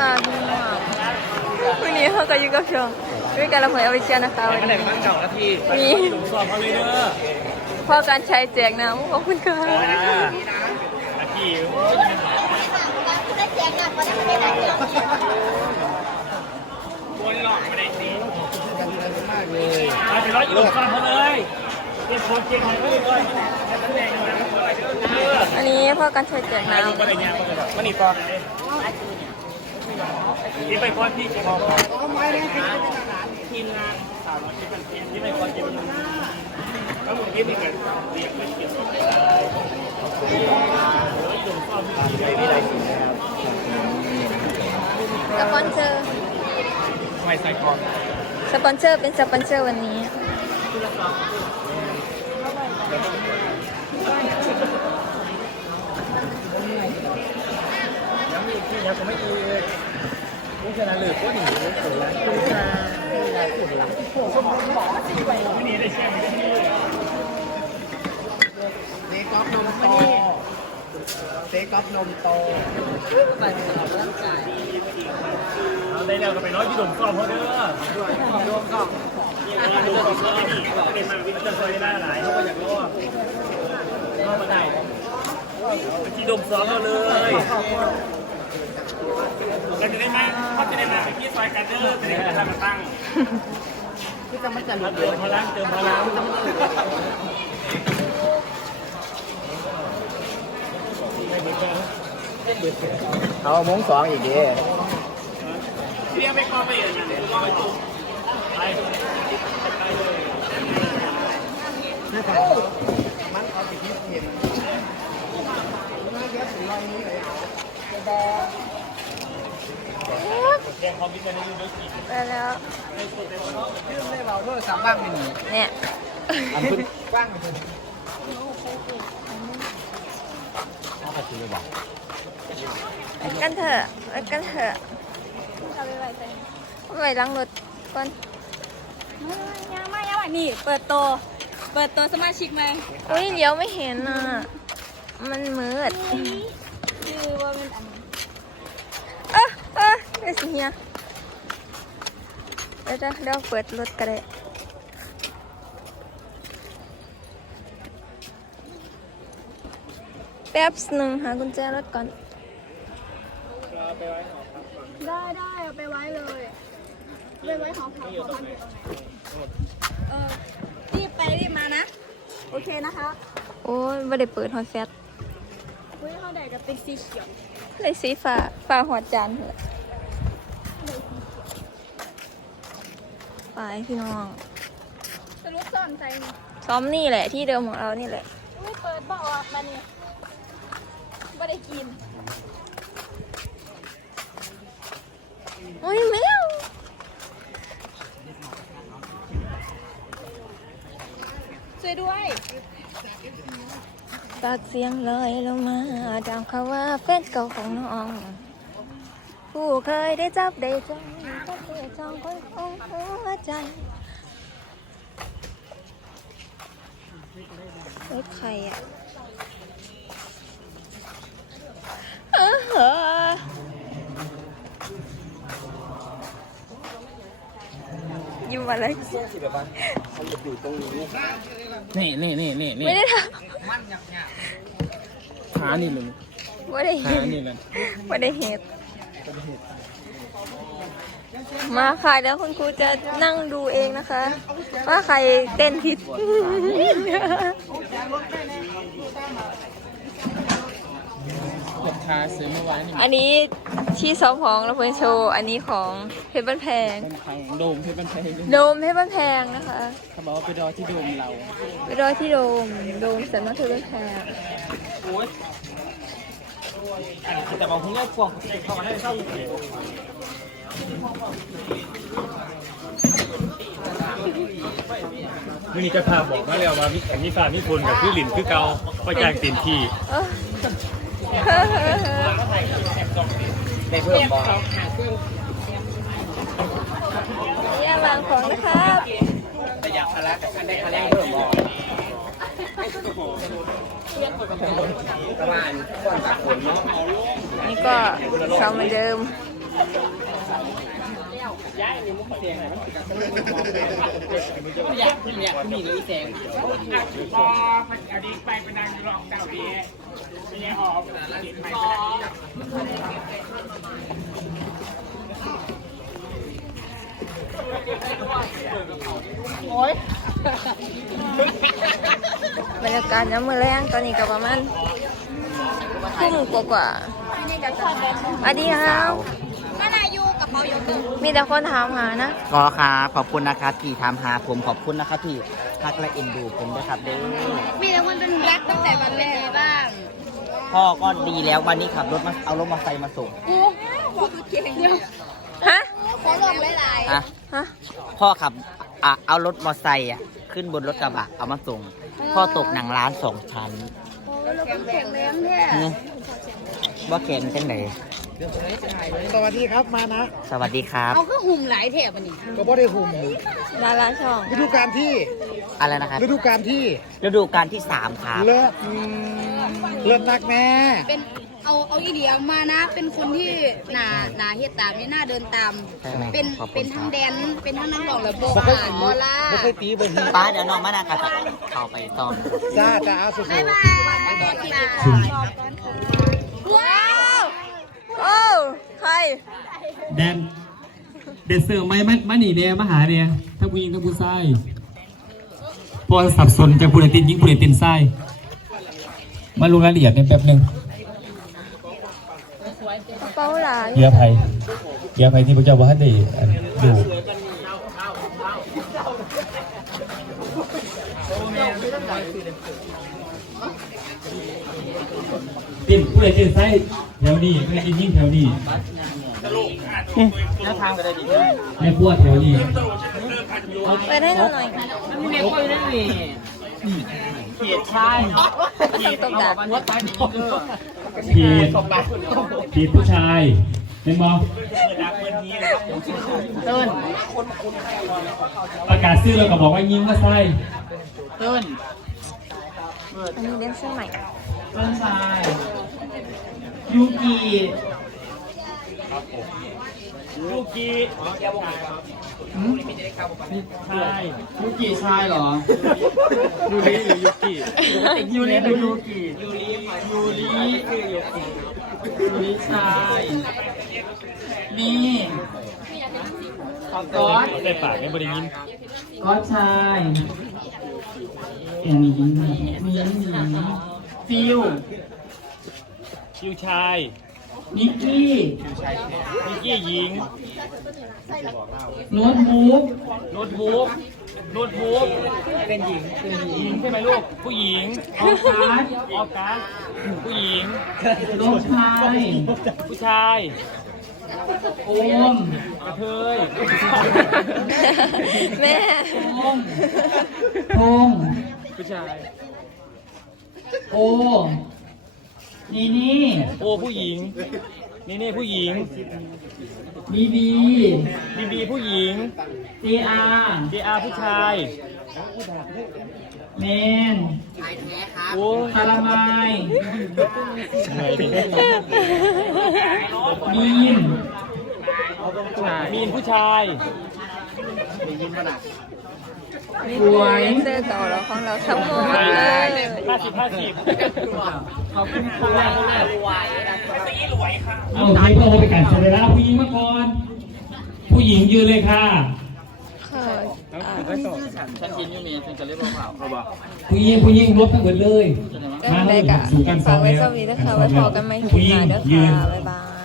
ค่ะพี่น้องวันนี้เขาก็อยู่กับช่องด้วยการละเมอเอาไปเชียร์นะคะวันอันไหนนี้ บ้างเก่านาทีมี สอบเขาเลยเด้อพ่อการใช้แจกน้ำขอบคุณค่ะอาทีวนหลอกไม่ได้สิไปร้อยอยู่ฟังเขาเลยเก็บความเก่งให้เลยด้วยตำแหน่งนะเอออันนี้พ่อการใช้แจกมาน้ดูอะไรเงี้ยมันนี่ปอ ที่ไปควอนที่เก็บของทีมงานสาวน้อยที่เป็นทีมที่ไปควอนเก็บแล้วมึงที่นี่กันเรียกไม่เกี่ยวกับอะไรจงซ่อมที่ไม่ได้กินนะครับสปอนเซอร์ไม่ใส่คอนสปอนเซอร์เป็นสปอนเซอร์วันนี้ยังมีที่ยังไม่ดีเลย ผู้ชนะเลยก็หนีเลยสวยผู้ชนะไม่ได้สุดหลังไม่ดีได้แชมป์ที่นี่เซ็กก๊อฟนมโตเซ็กก๊อฟนมโตเอาได้แล้วก็ไปน้อยที่ดมกล้องเขาเด้อรวมก็ดูของเขาดีเป็นมาวิจะซอยหน้าหลายเขาก็อยากรอดรอดมาได้ที่ดมซ้อมเราเลย เราจะได้มาเขาจะได้มาที่ซอยกันเด้อจะได้ทำมาตั้งที่จะไม่จะลดเติมพลังเติมพลังเอามงสองอีกดิเรียกไปกองไปอย่างนี้กองไปตุ้มไปมันเอาไปคิดเห็นน่าเยอะถึงรอยนี้เลยเอา ไปแล้วชื่อได้เบาโทรศัพท์บ้างไหมนี่เนี่ย อันคุณว่างไหมคุณไปกันเถอะไปกันเถอะไปล้างรถก่อนยังไม่ยังไม่นี่ เปิดตัวเปิดตัวสมาชิกไหมอุ้ยเดี๋ยวไม่เห็นอะ มันมืด คือว่าเป็นอันเออ เออเดี๋ยวสิเฮียเดี๋ยวเดี๋ยวเดี๋ยวเปิดรถก็ได้แป๊บหนึ่งหากุญแจรถก่อน ได้ได้เอาไปไว้เลยไปไว้ของเขาของมันอยู่ตรงไหนเออรีบไปรีบมานะ โอเคนะคะโอ้ยไม่ได้เปิดฮอตแฟตเฮ้ยเขาแดกกับเป็นสีเขียวเลยสีฟ้าฟ้าหัวจานเถอ ไปพี่น้องจะรู้ซ่อนใจนี่ซ้อมนี่แหละที่เดิมของเรานี่แหละไม่เปิดบอกว่ามาเนี่ยไม่ได้กินโอ้ยแมวช่วยด้วยปากเสียงลอยลงมาดามเขาว่าแฟนเก่าของน้อง ผู้เคยได้จับได้จองก็เคย จองคนของหัวใจรถใครอะเออเหอยิ้มอะไรนี่นี่นี่นี่นี่ไม่ได้ทำขานี่เลยไม่ได้ขาเห็นนี่เลยไม่ได้เห็น มาค่ะเดี๋ยวคุณครูจะนั่งดูเองนะคะ ว่าใครเต้นผิดเล็บขาซื้อเมื่อวานนี่อันนี้ที่ซ้อมของเราเพื่อนโชว์อันนี้ของเพชรบ้านแพงเป็นทางโดมที่เป็นเพลงโดมเพชรบ้านแพงนะคะ เขาบอกว่าไปรอที่โดมเราไปรอที่โดมโดมสำนักเพชรบ้านแพงโอ้ยแต่บางคนก็ฟองเข้ามาให้เข้าอยู่ มื่อนี้จะพาบอกมาแล้วว่ามีมีฟามีคนกับคือหลินคือเกาก็จ้างเต็มที่เออเฮ้อเฮ้อเฮ้อได้เพิ่มบอกอย่าวางของนะครับแต่อยากพละกันได้คะแนนเพิ่มบอกประมาณคนตัดผลเนาะนี่ก็ซ้อมเหมือนเดิม ย้ายนี่มุกเสียงไหนมันติดกันอยากมันอยากมีเลยแสงพอมันอดีตไปเป็นนางรองเจ้าดีม่ใช่ออกอดีตไปเป็นนางบรรยากาศน้ำมือแรงตอนนี้ก็ประมาณทุ่มกว่าๆสวัสดีครับ มานายูกับเปาโยเกิร์ตมีแต่คนถามหานะขอครับขอบคุณนะครับที่ถามหาผมขอบคุณนะครับที่ทักและเอ็นดูผมด้วยครับเด้อมีแต่คนเป็นรักตั้งแต่วันแรกบ้างพ่อก็ดีแล้ววันนี้ขับรถมาเอารถมอเตอร์ไซค์มาส่งกูกูคือเก่งเดียวฮะขอลองหลายฮะฮะพ่อขับอะเอารถมอเตอร์ไซค์อะขึ้นบนรถกระบะเอามาส่ง พ่อตกหนังร้านสองชั้นๆโอ้ยเราเป็นแข็งแรงแท้นี่ว่าเข็นจังไหน สวัสดีครับมานะ สวัสดีครับ เอาก็หุ่มหลายแถบอันนี้ก็บ่ได้หุ่มดาราช่องฤดูกาลที่อะไรนะครับฤดูกาลที่ฤดูกาลที่สามครับเลิศเลิศนักแม่เป็นเอาเอาอีเดียมานะ เป็นคนที่หนาหนาเฮ็ดตามไม่น่าเดินตาม ใช่ไหมเป็นขอบคุเป็นณคทั้รังบแดนซ์เป็นทั้งนักร้องและโบบ่เคยราณตีโบราณบ่เคยตีเบอร์นี้ป้าเดี๋ยวน้องมานาครับเข้าไปซ้อม จ้าจ้าเอาสุดบ๊ายบายบ๊ายบายว้าว โอ้ใคร แดนเดนเซอร์ไม่มามาหนีเนี่ยมาหาเนี่ยทั้งผู้หญิงทั้งผู้ชายเพอสับสนจากผู้ใดตินยิงผู้ใดตินไส้มาลงรายละเอียดในแป๊บหนึ่งเป้าหลานเกียร์ไผ่เกียร์ไผ่ที่พระเจ้าว่าให้ได้อันดู ผู้ใดตินไส้แถวนี้ผู้ใดตินยิงแถวนี้หน้าทางก็ได้ดีในพวกแถวนี้ไปให้เราหน่อยเมียคุยได้ดีเขียดชายไม่ต้องตกดักวัดไปดีเด้อผีผีผู้ชายเป็นบอเติ้นประกาศซื้อเราก็บอกว่ายิงว่าไส้เติ้นอันนี้เดนเซอร์ใหม่ เติ้นชายยูกิลูกกี้ใช่ยูกิชายเหรอ ยูริหรือยูกี้ยูริหรือยูกิยูริยูริคือยูกิยูริชายนี่ก๊อตได้ปากไม่บริยินก๊อตชายแอนนี่นี่นี่ ฟิวคิวชายนิกกี้นิกกี้หญิงโน้ตบุ๊กโน้ตบุ๊กโน้ตบุ๊กเป็นหญิงเป็นหญิงใช่ไหมลูก ผู้หญิงออกัสออกัสผู้หญิงลูกชาย ผู้ชายโอมกระเทยแม่โอมพงษ์ผู้ชาย โอนี่นี่โอผู้หญิง นี่นี่ผู้หญิงบีบีบีบีผู้หญิงซีอาร์ดีอาผู้ชาย เมนโอ้คารามายเหนื่อยดิบีมมีนผู้ชายนี่ สวยเดนเซอเก่าเราของเราทั้งหมดเลยห้าสิบห้าสิบขอบคุณค่ะเอาใครเพื่อไปการเสร็จแล้วผู้หญิงมาก่อน ผู้หญิงยืนเลยค่ะค่ะฉันกินยูมีฉันจะเรียกว่าเปล่าเขาบอกผู้หญิงผู้หญิงรถทั้งหมดเลยก็ได้กะฝากไว้สวัสดีนะคะไว้พอกันไหมคลิปหน้าเด้อค่ะบ๊ายบาย